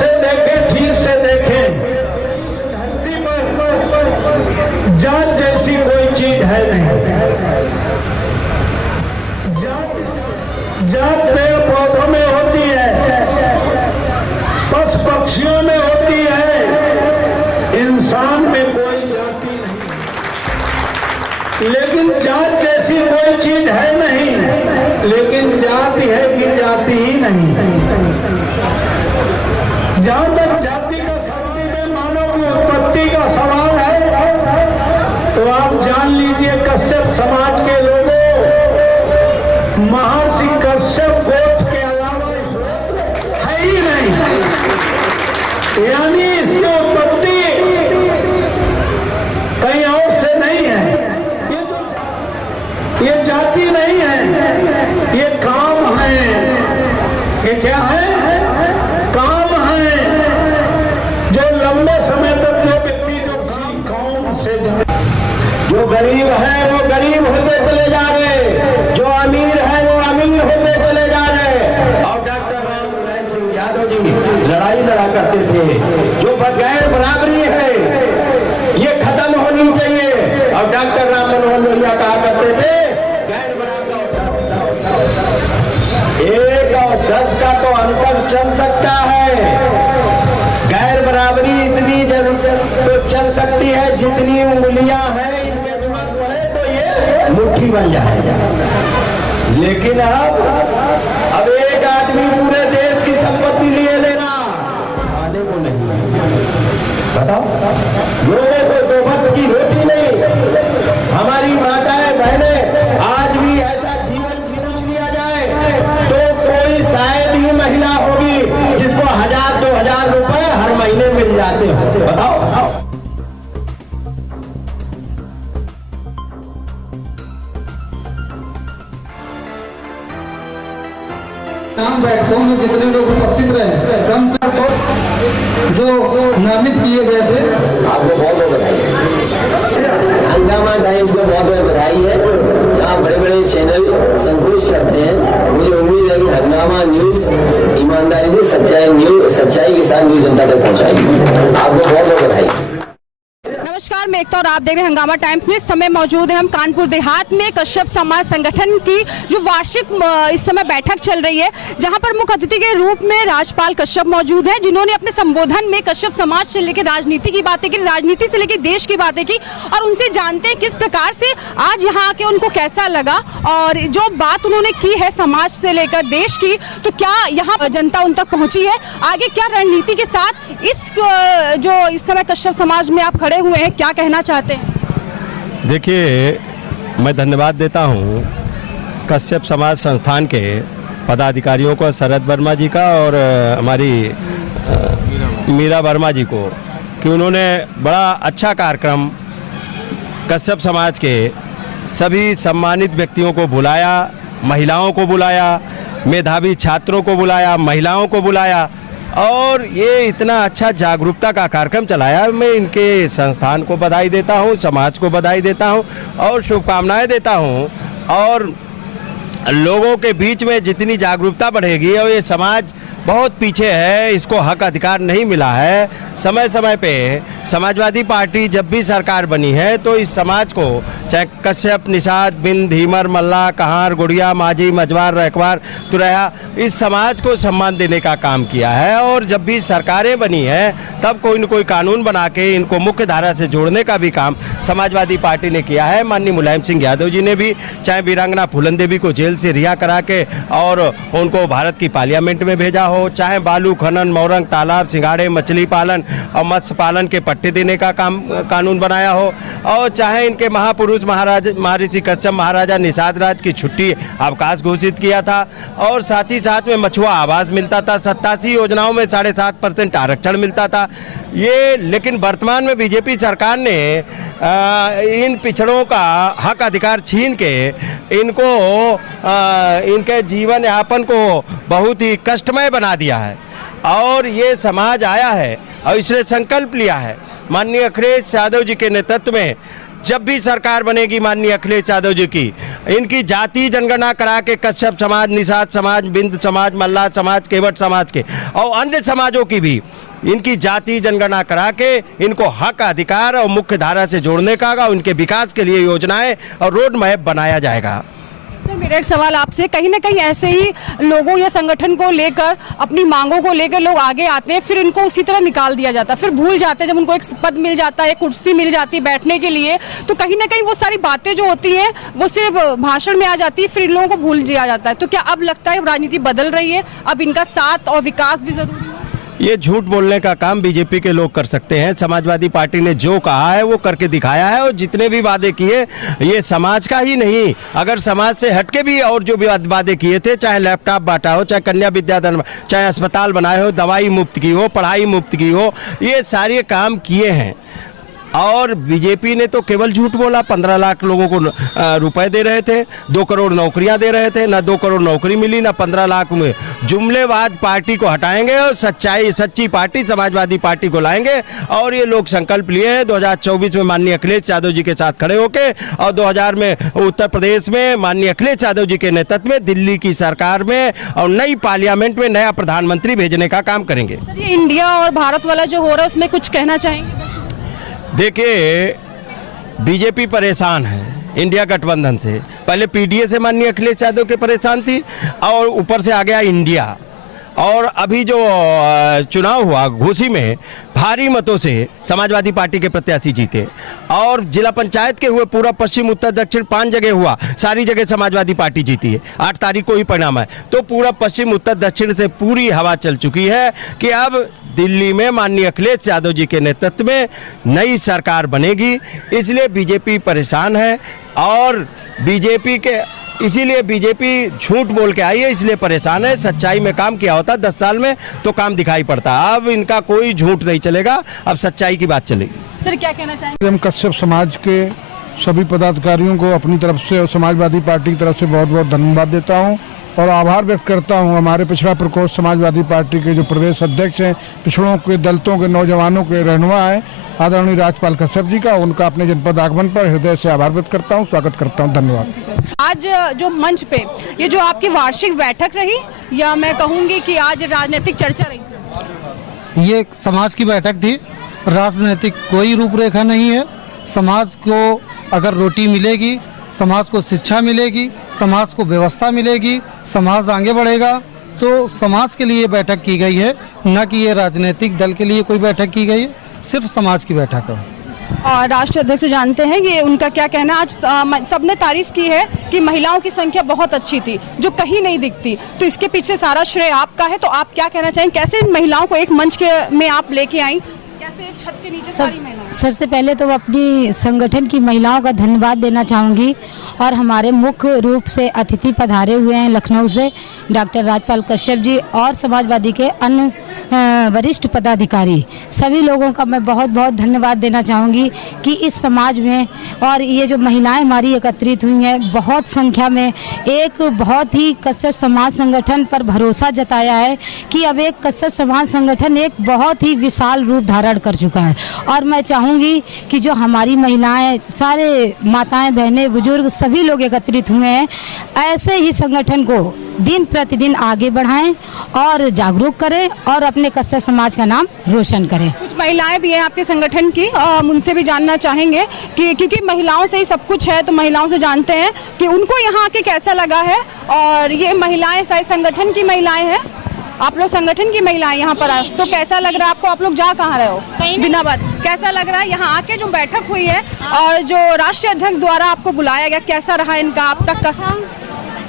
से देखें, ठीक से देखें, धरती पर जात जैसी कोई चीज है नहीं। जात पेड़ पौधों में होती है, पशु पक्षियों में होती है, इंसान में कोई जाति नहीं। लेकिन जात जैसी कोई चीज है नहीं, लेकिन जाति है कि जाति ही नहीं। जहां तक जाति का शक्ति में मानव की उत्पत्ति का सवाल है, तो आप जान लीजिए कश्यप समाज के लोगों, महर्षि कश्यप गोत्र के अलावा है ही नहीं। यानी इसकी उत्पत्ति कहीं और से नहीं है। ये जाति नहीं है, ये काम है। ये क्या है? काम है। जो लंबे समय तक जो व्यक्ति जो काम से जो गरीब है वो गरीब होते चले जा रहे, जो अमीर है वो अमीर होते चले जा रहे। और डॉक्टर राम मोहन सिंह यादव जी लड़ाई लड़ा करते थे, जो गैर बराबरी है ये खत्म होनी चाहिए। और डॉक्टर राम मनोहर लोहिया कहा करते थे, गैर बराबरी 1 और 10 का तो अंतर चल सकता है, गैर बराबरी इतनी तो चल सकती है जितनी उंगलियां हैं, जरूरत पड़े तो ये मुट्ठी बन जाएगा। लेकिन अब एक आदमी पूरे देश की संपत्ति लिए लेना खाने को नहीं, बताओ, लोगों को दो वक्त की रोटी नहीं। हमारी माताएं बहनें आज भी ऐसा जीवन जीना लिया जाए तो कोई शायद ही महिला होगी जिसको 1000-2000 रुपए हर महीने मिल जाते हो, बताओ। नाम बैठकों में जितने लोग उपस्थित रहे, कम से कम जो नामित किए गए थे, आपको बहुत बहुत बधाई। हंगामा टाइम्स को बहुत बहुत बधाई है, जहाँ बड़े बड़े चैनल संतुष्ट करते हैं। मुझे उम्मीद है कि हंगामा न्यूज ईमानदारी से सच्चाई के साथ न्यूज जनता तक पहुँचाएगी। आपको बहुत बहुत बधाई। नमस्कार, मैं एकता और आप देख रहे हैं हंगामा टाइम्स। इस समय मौजूद है हम कानपुर देहात में कश्यप समाज संगठन की जो वार्षिक इस समय बैठक चल रही है, जहां पर मुख्य अतिथि के रूप में राजपाल कश्यप मौजूद हैं, जिन्होंने अपने संबोधन में कश्यप समाज से लेकर राजनीति की बातें की, राजनीति से लेकर देश की बातें की, और उनसे जानते हैं किस प्रकार से आज यहाँ आके उनको कैसा लगा, और जो बात उन्होंने की है समाज से लेकर देश की, तो क्या यहाँ जनता उन तक पहुंची है, आगे क्या रणनीति के साथ इस जो इस समय कश्यप समाज में आप खड़े हुए हैं, क्या कहना चाहते हैं? देखिए, मैं धन्यवाद देता हूँ कश्यप समाज संस्थान के पदाधिकारियों को, शरद वर्मा जी का और हमारी मीरा वर्मा जी को, कि उन्होंने बड़ा अच्छा कार्यक्रम कश्यप समाज के सभी सम्मानित व्यक्तियों को बुलाया, महिलाओं को बुलाया, मेधावी छात्रों को बुलाया, महिलाओं को बुलाया, और ये इतना अच्छा जागरूकता का कार्यक्रम चलाया। मैं इनके संस्थान को बधाई देता हूँ, समाज को बधाई देता हूँ और शुभकामनाएं देता हूँ। और लोगों के बीच में जितनी जागरूकता बढ़ेगी, और ये समाज बहुत पीछे है, इसको हक अधिकार नहीं मिला है। समय समय पे समाजवादी पार्टी जब भी सरकार बनी है तो इस समाज को, चाहे कश्यप, निषाद, बिंद, धीमर, मल्ला, कहार, गुड़िया, माझी, मजवार, रैकवार, तुरैया, इस समाज को सम्मान देने का काम किया है। और जब भी सरकारें बनी हैं तब कोई न कोई कानून बना के इनको मुख्य धारा से जोड़ने का भी काम समाजवादी पार्टी ने किया है। माननीय मुलायम सिंह यादव जी ने भी, चाहे वीरांगना फूलन देवी को जेल से रिहा करा के और उनको भारत की पार्लियामेंट में भेजा हो, चाहे बालू खनन, मौरंग, तालाब, सिंगाड़े, मछली पालन और मत्स्य पालन के पट्टे देने का कानून बनाया हो, और चाहे इनके महापुरुष महर्षि कश्यप महाराजा निषाद राज की छुट्टी अवकाश घोषित किया था, और साथ ही साथ में मछुआ आवास मिलता था, 87 योजनाओं में 7.5% आरक्षण मिलता था। ये लेकिन वर्तमान में बीजेपी सरकार ने इन पिछड़ों का हक अधिकार छीन के इनको इनके जीवन यापन को बहुत ही कष्टमय बना दिया है। और ये समाज आया है और इसने संकल्प लिया है माननीय अखिलेश यादव जी के नेतृत्व में जब भी सरकार बनेगी माननीय अखिलेश यादव जी की, इनकी जाति जनगणना करा के कश्यप समाज, निषाद समाज, बिंद समाज, मल्लाह समाज, केवट समाज के और अन्य समाजों की भी इनकी जाति जनगणना करा के इनको हक, अधिकार और मुख्य धारा से जोड़ने का और उनके विकास के लिए योजनाएं और रोड मैप बनाया जाएगा। सर, मेरा एक सवाल आपसे, कहीं ना कहीं ऐसे ही लोगों या संगठन को लेकर, अपनी मांगों को लेकर लोग आगे आते हैं, फिर इनको उसी तरह निकाल दिया जाता है, फिर भूल जाते हैं। जब उनको एक पद मिल जाता है, कुर्सी मिल जाती है बैठने के लिए, तो कहीं ना कहीं वो सारी बातें जो होती हैं वो सिर्फ भाषण में आ जाती है, फिर इन लोगों को भूल दिया जाता है। तो क्या अब लगता है राजनीति बदल रही है, अब इनका साथ और विकास भी जरूरी है? ये झूठ बोलने का काम बीजेपी के लोग कर सकते हैं। समाजवादी पार्टी ने जो कहा है वो करके दिखाया है, और जितने भी वादे किए ये समाज का ही नहीं, अगर समाज से हटके भी और जो भी वादे किए थे, चाहे लैपटॉप बांटा हो, चाहे कन्या विद्याधन, चाहे अस्पताल बनाए हो, दवाई मुफ्त की हो, पढ़ाई मुफ्त की हो, ये सारे काम किए हैं। और बीजेपी ने तो केवल झूठ बोला। 15 लाख लोगों को रुपए दे रहे थे, 2 करोड़ नौकरियां दे रहे थे, ना 2 करोड़ नौकरी मिली, ना 15 लाख में। जुमलेबाज पार्टी को हटाएंगे और सच्ची पार्टी समाजवादी पार्टी को लाएंगे। और ये लोग संकल्प लिए हैं 2024 में माननीय अखिलेश यादव जी के साथ खड़े होके, और 2000 में उत्तर प्रदेश में माननीय अखिलेश यादव जी के नेतृत्व में दिल्ली की सरकार में और नई पार्लियामेंट में नया प्रधानमंत्री भेजने का काम करेंगे। ये इंडिया और भारत वाला जो हो रहा है उसमें कुछ कहना चाहेंगे? देखिए, बीजेपी परेशान है इंडिया गठबंधन से। पहले पीडीए से माननीय अखिलेश यादव के परेशान थी, और ऊपर से आ गया इंडिया। और अभी जो चुनाव हुआ घोसी में, भारी मतों से समाजवादी पार्टी के प्रत्याशी जीते, और जिला पंचायत के हुए पूरा पश्चिम उत्तर दक्षिण 5 जगह हुआ, सारी जगह समाजवादी पार्टी जीती है। 8 तारीख को ही परिणाम है। तो पूरा पश्चिम उत्तर दक्षिण से पूरी हवा चल चुकी है कि अब दिल्ली में माननीय अखिलेश यादव जी के नेतृत्व में नई सरकार बनेगी। इसलिए बीजेपी परेशान है, और इसीलिए बीजेपी झूठ बोल के आई है, इसलिए परेशान है। सच्चाई में काम किया होता 10 साल में तो काम दिखाई पड़ता। अब इनका कोई झूठ नहीं चलेगा, अब सच्चाई की बात चलेगी। सर, क्या कहना चाहेंगे? हम कश्यप समाज के सभी पदाधिकारियों को अपनी तरफ से और समाजवादी पार्टी की तरफ से बहुत बहुत धन्यवाद देता हूं, और आभार व्यक्त करता हूं हमारे पिछड़ा प्रकोष्ठ समाजवादी पार्टी के जो प्रदेश अध्यक्ष हैं, पिछड़ों के, दलितों के, नौजवानों के रहनुमा हैं, आदरणीय राजपाल कश्यप जी का, उनका अपने जनपद आगमन पर हृदय से आभार व्यक्त करता हूं, स्वागत करता हूं। धन्यवाद। आज जो मंच पे ये जो आपकी वार्षिक बैठक रही, या मैं कहूँगी कि आज राजनीतिक चर्चा रही? ये एक समाज की बैठक थी, राजनीतिक कोई रूपरेखा नहीं है। समाज को अगर रोटी मिलेगी, समाज को शिक्षा मिलेगी, समाज को व्यवस्था मिलेगी, समाज आगे बढ़ेगा। तो समाज के लिए बैठक की गई है, न कि ये राजनीतिक दल के लिए कोई बैठक की गई है, सिर्फ समाज की बैठक है। और राष्ट्रीय अध्यक्ष जानते हैं कि उनका क्या कहना। आज सबने तारीफ की है कि महिलाओं की संख्या बहुत अच्छी थी, जो कहीं नहीं दिखती, तो इसके पीछे सारा श्रेय आपका है। तो आप क्या कहना चाहेंगे, कैसे इन महिलाओं को एक मंच में आप लेके आई, कैसे एक छत के नीचे सारी महिलाएं? सबसे पहले तो अपनी संगठन की महिलाओं का धन्यवाद देना चाहूँगी, और हमारे मुख्य रूप से अतिथि पधारे हुए हैं लखनऊ से डॉक्टर राजपाल कश्यप जी, और समाजवादी के अन्य वरिष्ठ पदाधिकारी, सभी लोगों का मैं बहुत बहुत धन्यवाद देना चाहूँगी कि इस समाज में, और ये जो महिलाएं हमारी एकत्रित हुई हैं बहुत संख्या में, एक बहुत ही कश्यप समाज संगठन पर भरोसा जताया है कि अब एक कश्यप समाज संगठन एक बहुत ही विशाल रूप धारण कर चुका है। और मैं चाहूँगी कि जो हमारी महिलाएं, सारे माताएं, बहनें, बुजुर्ग सभी लोग एकत्रित हुए हैं, ऐसे ही संगठन को दिन प्रतिदिन आगे बढ़ाएं और जागरूक करें, और अपने कश्यप समाज का नाम रोशन करें। कुछ महिलाएं भी हैं आपके संगठन की, हम उनसे भी जानना चाहेंगे कि क्योंकि महिलाओं से ही सब कुछ है, तो महिलाओं से जानते हैं कि उनको यहाँ आके कैसा लगा है। और ये महिलाएं शायद संगठन की महिलाएं हैं, आप लोग संगठन की महिलाएं यहाँ पर आए, तो कैसा लग रहा है आपको? आप लोग जा कहाँ रहे हो? बिना बात, कैसा लग रहा है यहाँ आके जो बैठक हुई है और जो राष्ट्रीय अध्यक्ष द्वारा आपको बुलाया गया, कैसा रहा इनका आप तक का?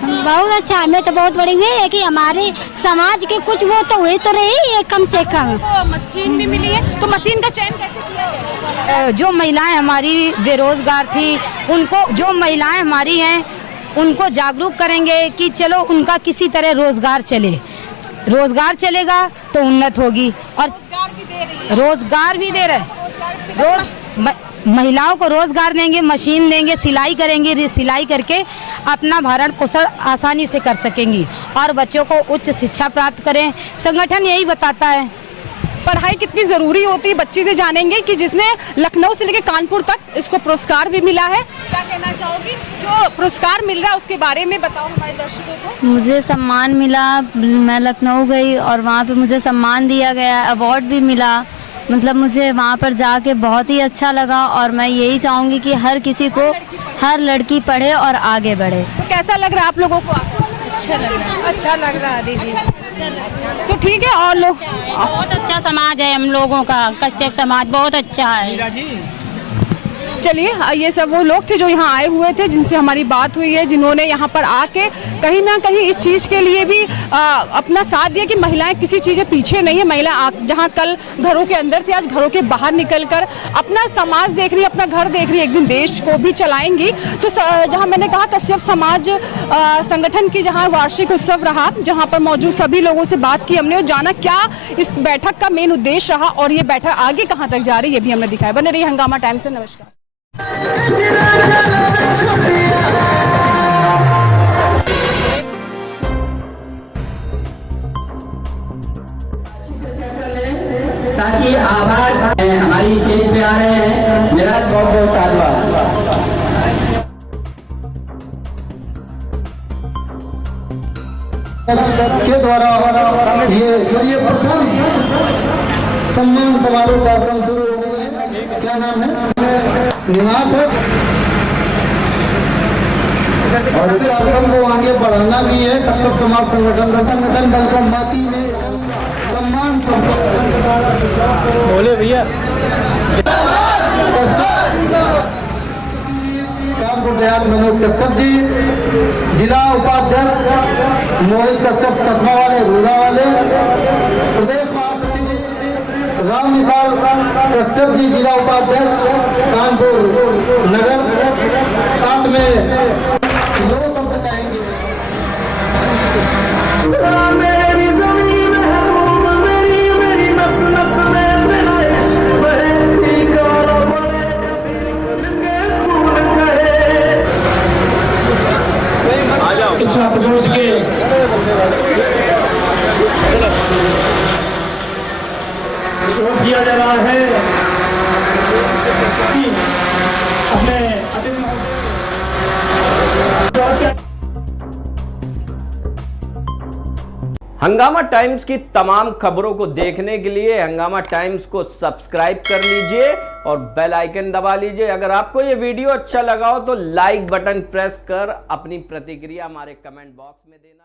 बहुत अच्छा, हमें तो बहुत बड़ी हुई है कि हमारे समाज के कुछ वो तो हुए तो रही है कम से कम। तो मशीन भी मिली है, तो मशीन का चयन कैसे किया गया? जो महिलाएं हमारी बेरोजगार थी, उनको, जो महिलाएं हमारी हैं उनको जागरूक करेंगे कि चलो उनका किसी तरह रोजगार चले, रोजगार चलेगा तो उन्नत होगी। और रोजगार भी दे रहे, महिलाओं को रोजगार देंगे, मशीन देंगे, सिलाई करेंगी, सिलाई करके अपना भरण पोषण आसानी से कर सकेंगी, और बच्चों को उच्च शिक्षा प्राप्त करें। संगठन यही बताता है। पढ़ाई कितनी ज़रूरी होती है बच्ची से जानेंगे कि जिसने लखनऊ से लेकर कानपुर तक इसको पुरस्कार भी मिला है। क्या कहना चाहोगी, जो पुरस्कार मिल रहा है उसके बारे में बताओ हमारे दर्शकों को। मुझे सम्मान मिला, मैं लखनऊ गई और वहाँ पे मुझे सम्मान दिया गया, अवार्ड भी मिला। मतलब मुझे वहाँ पर जाके बहुत ही अच्छा लगा और मैं यही चाहूँगी कि हर किसी को, हर लड़की पढ़े और आगे बढ़े। तो कैसा लग रहा है आप लोगों को? अच्छा लग रहा है दीदी। तो ठीक है, और लोग बहुत अच्छा समाज है हम लोगों का, कश्यप समाज बहुत अच्छा है। चलिए, ये सब वो लोग थे जो यहाँ आए हुए थे, जिनसे हमारी बात हुई है, जिन्होंने यहाँ पर आके कहीं ना कहीं इस चीज़ के लिए भी अपना साथ दिया कि महिलाएं किसी चीज़ पीछे नहीं है। महिलाएं जहाँ कल घरों के अंदर थी, आज घरों के बाहर निकलकर अपना समाज देख रही है, अपना घर देख रही है, एक दिन देश को भी चलाएंगी। तो जहाँ मैंने कहा कश्यप समाज संगठन की जहाँ वार्षिक उत्सव रहा, जहाँ पर मौजूद सभी लोगों से बात की हमने और जाना क्या इस बैठक का मेन उद्देश्य रहा और ये बैठक आगे कहाँ तक जा रही है ये भी हमने दिखाया। बने रही हंगामा टाइम से। नमस्कार। ताकि आवाज हमारी स्टेज पे आ रहे हैं, मेरा बहुत बहुत धन्यवाद। के द्वारा ये प्रथम सम्मान समारोह कार्यक्रम शुरू हो गए हैं। क्या नाम है? निवास है और इस कार्यक्रम को आगे बढ़ाना भी है। कश्यप समाज संगठन बलकम माती ने सम्मान बोले भैया कानपुर देहात मनोज कश्यप जी, जिला उपाध्यक्ष मोहित कश्यप चश्मा वाले रूरा वाले, प्रदेश महासचिव राम निशाल कश्यप जी, जिला उपाध्यक्ष कानपुर नगर। साथ में दो शब्द कहेंगे। मेरी जमीन है वो मेरी मेरी नस नस में तेरा इश्क बहे काला बने खून कहे। आ जाओ इस प्रदेश के किया जा रहा है कि अपने हंगामा टाइम्स की तमाम खबरों को देखने के लिए हंगामा टाइम्स को सब्सक्राइब कर लीजिए और बेल आइकन दबा लीजिए। अगर आपको ये वीडियो अच्छा लगा हो तो लाइक बटन प्रेस कर अपनी प्रतिक्रिया हमारे कमेंट बॉक्स में देना।